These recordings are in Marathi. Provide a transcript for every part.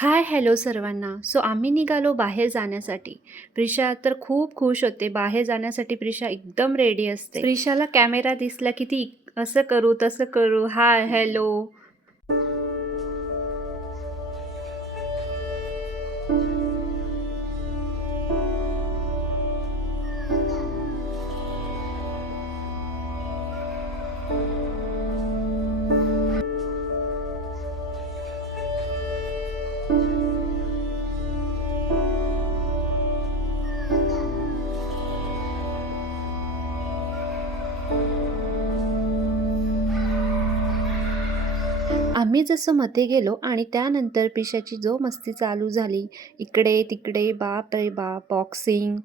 हाय हॅलो सर्वांना. आम्ही निघालो बाहेर जाण्यासाठी. प्रिशा तर खूप खुश होते. बाहेर जाण्यासाठी प्रिशा एकदम रेडी असते. प्रिशाला कॅमेरा दिसला की ती असं करू तसं करू, हाय हॅलो. आम्ही जसं मध्ये गेलो आणि त्यानंतर प्रिशाची जो मस्ती चालू झाली, इकडे तिकडे बाप रे बाप, बॉक्सिंग.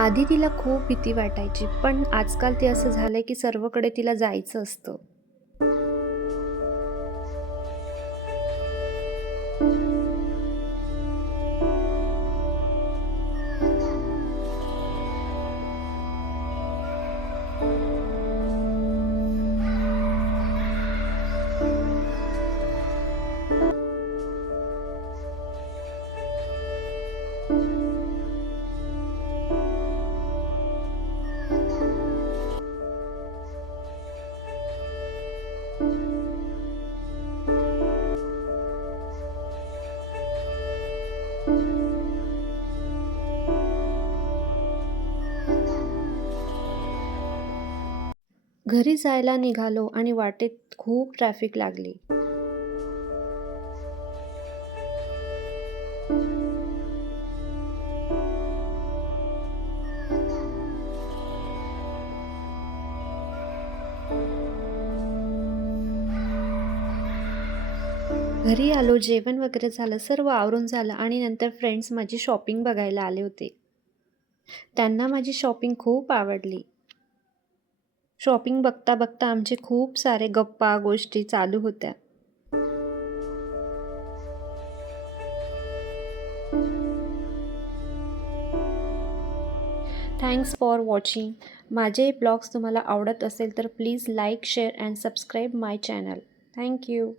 आधी तिला खूप भीती वाटायची, पण आजकाल ते असं झालंय की सर्वकडे तिला जायचं असतं. घरी जायला निघालो आणि वाटेत खूप ट्रॅफिक लागली. घरी आलो, जेवण वगैरे झालं, सर्व आवरून झालं आणि नंतर फ्रेंड्स माझी शॉपिंग बघायला आले होते. त्यांना माझी शॉपिंग खूप आवडली. शॉपिंग बघता बघता आमचे खूप सारे गप्पा गोष्टी चालू होत्या. Thanks for watching. माझे ब्लॉग्स तुम्हाला आवडत असेल तर please like, share and subscribe my channel. Thank you.